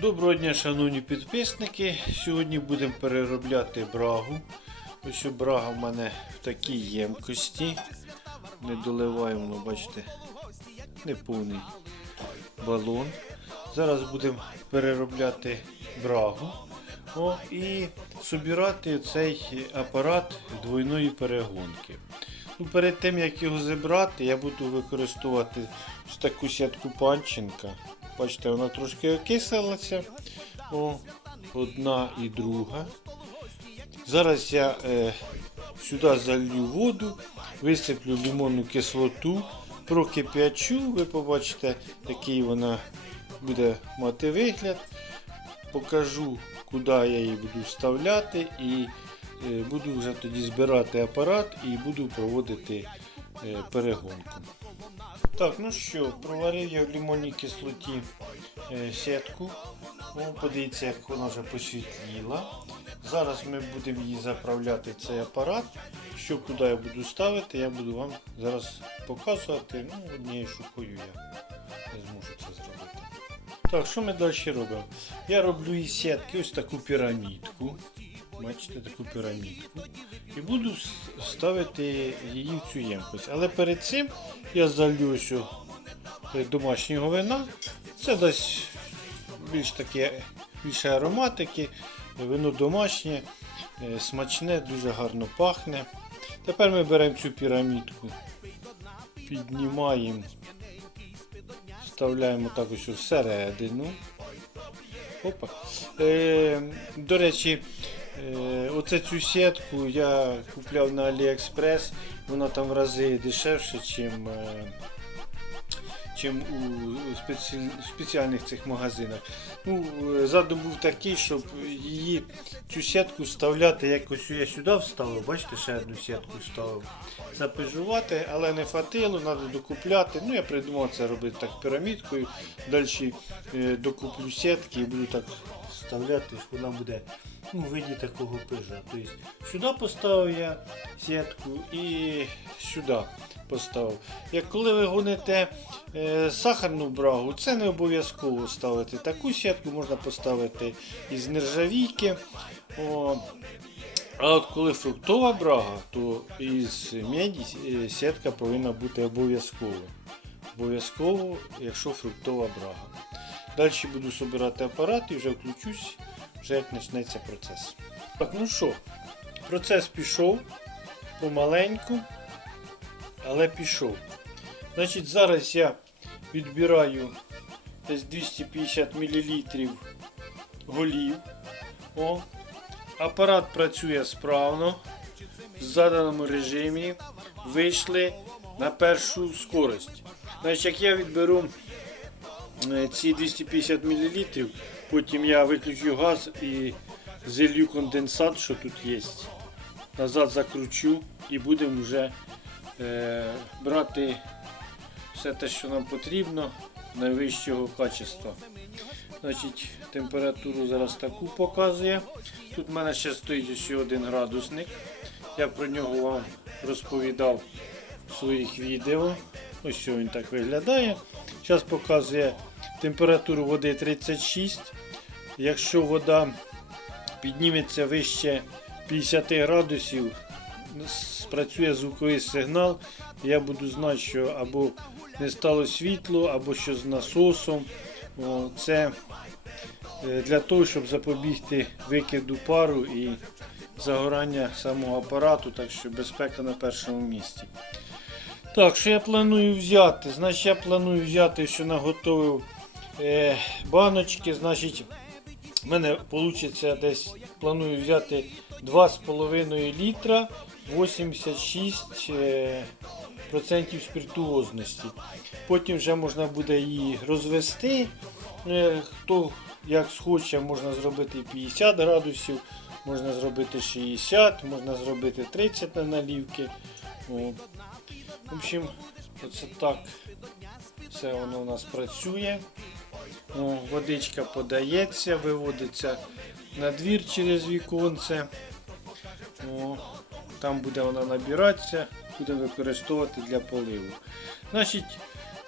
Доброго дня, шановні підписники. Сьогодні будемо переробляти брагу. Ось брага в мене в такій ємкості. Не доливаємо, бачите, неповний балон. Зараз будемо переробляти брагу О, і собирати цей апарат двойної перегонки. Ну, перед тим як його зібрати, я буду використовувати ось таку сітку панченка. Бачите, вона трошки окислилася. О, одна і друга. Зараз я е, сюди залью воду, висиплю лимонну кислоту, прокип'ячу, ви побачите, який вона буде мати вигляд. Покажу, куди я її буду вставляти і е, буду вже тоді збирати апарат і буду проводити е, перегонку. Так, ну що, проварив я в лимонній кислоті е, сітку. О, подивіться, як вона вже посвітліла. Зараз ми будемо її заправляти цей апарат. Що куди я буду ставити, я буду вам зараз показувати. Ну, однією шукою я не зможу це зробити. Так, що ми далі робимо? Я роблю із сітки ось таку пірамідку. Бачите, таку пірамідку. І буду ставити її в цю ємкость. Але перед цим я залью ось е, домашнього вина. Це дасть більш таке, більше ароматики. Вино домашнє, е, смачне, дуже гарно пахне. Тепер ми беремо цю пірамідку, піднімаємо, вставляємо так всередину. Опа. Е, до речі, оце цю сітку я купляв на AliExpress. Вона там в рази дешевше, чим, е, чим у спеці... спеціальних цих магазинах. Ну, е, задум був такий, щоб її цю сітку вставляти якось я сюди вставив. Бачите, ще одну сітку вставив. Запежувати, але не хватило, треба докупляти. Ну, я придумав це робити так пірамідкою. Далі е, докуплю сітки і буду так вставляти, вона буде ну, виді такого пижа. Тобто сюди поставив я сітку і сюди поставив. Як коли ви гоните е, сахарну брагу, це не обов'язково ставити таку сітку, можна поставити із нержавійки. О, а от коли фруктова брага, то із меді е, сітка повинна бути обов'язково. Обов'язково, якщо фруктова брага. Далі буду збирати апарат і вже включусь, вже як почнеться процес. Так, ну що, процес пішов помаленьку, але пішов. Значить, зараз я відбираю десь 250 мл голів. О, апарат працює справно, в заданому режимі. Вийшли на першу скорость. Значить, як я відберу ці 250 мл, потім я виключу газ і зілью конденсат, що тут є. Назад закручу і будемо вже е, брати все те, що нам потрібно, найвищого качества. Значить, температуру зараз таку показує. Тут в мене ще стоїть ще один градусник. Я про нього вам розповідав в своїх відео. Ось що він так виглядає. Зараз показує температуру води 36. Якщо вода підніметься вище 50 градусів, спрацює звуковий сигнал. Я буду знати, що або не стало світло, або що з насосом. Це е, для того, щоб запобігти викиду пару і загорання самого апарату, так що безпека на першому місці. Так, що я планую взяти? Значить, я планую взяти, що наготовив е, баночки. Значить, в мене вийде десь планую взяти 2,5 літра 86 е, процентів спиртуозності. Потім вже можна буде її розвести. Е, Хто як схоче, можна зробити 50 градусів, можна зробити 60, можна зробити 30 на налівки. В общем, оце так все воно у нас працює. О, водичка подається, виводиться на двір через віконце. О, там буде вона набиратися, будемо використовувати для поливу. Значить,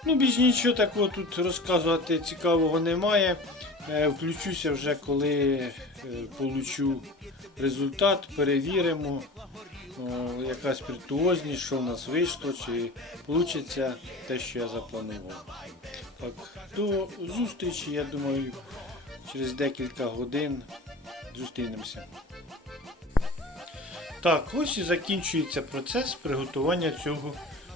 Ну, більш нічого такого тут розказувати цікавого немає. Е, Включуся вже, коли е, получу результат, перевіримо, о, яка спіртуозність, що в нас вийшло, чи вийде те, що я запланував. Так, до зустрічі, я думаю, через декілька годин зустрінемося. Так, ось і закінчується процес приготування цього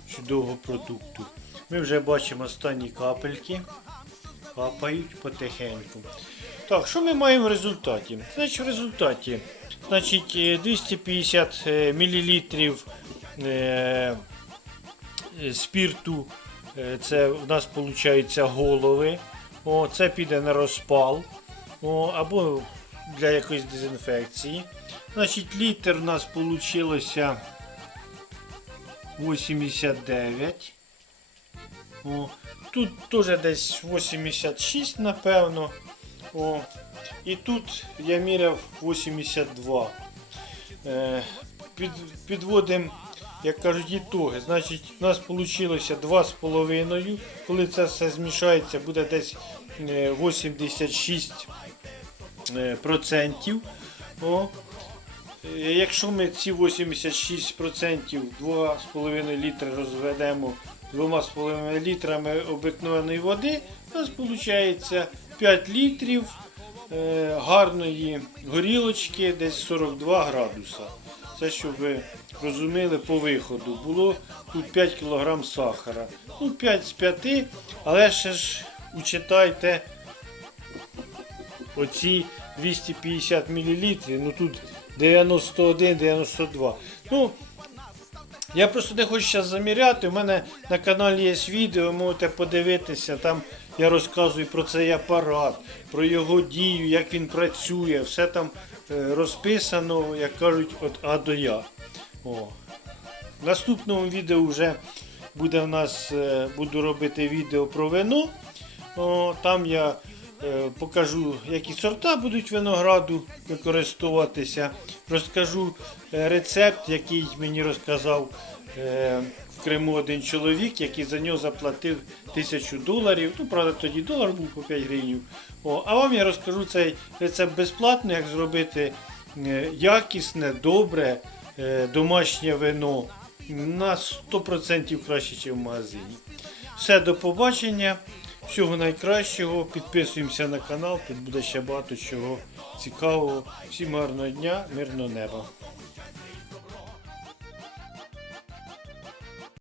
чудового продукту. Ми вже бачимо останні капельки. Капають потихеньку. Так, що ми маємо в результаті? Значить, в результаті значить, е, 250 мл е, спірту. е, Це в нас виходить голови. О, це піде на розпал. О, або для якоїсь дезінфекції. Значить, літр у нас вийшло 89. О, тут теж десь 86, напевно. О, і тут я міряв 82. Е, під, підводимо, як кажуть, ітоги. Значить, у нас вийшло 2,5. Коли це все змішається, буде десь е, 86 е, процентів. О, Е, Якщо ми ці 86% 2,5 літри розведемо 2,5 літрами обикновеної води, у нас виходить 5 літрів е, гарної горілочки, десь 42 градуса. Це щоб ви розуміли по виходу. Було тут 5 кг сахара. Ну, 5 з 5, але ще ж учитайте оці 250 мл, ну тут 91, 92. Ну, я просто не хочу зараз заміряти. У мене на каналі є відео, можете подивитися. Там я розказую про цей апарат, про його дію, як він працює. Все там е, розписано, як кажуть, від А до Я. О. В наступному відео вже буде в нас, е, буду робити відео про вино. О, там я покажу, які сорта будуть винограду використовуватися. Розкажу е, рецепт, який мені розказав е, в Криму один чоловік, який за нього заплатив тисячу доларів. Ну, правда, тоді долар був по 5 гривень. О, а вам я розкажу цей рецепт безплатно, як зробити е, якісне, добре е, домашнє вино на 100% краще, ніж в магазині. Все, до побачення. Всього найкращого. Підписуємося на канал, тут буде ще багато чого цікавого. Всім гарного дня, мирного неба.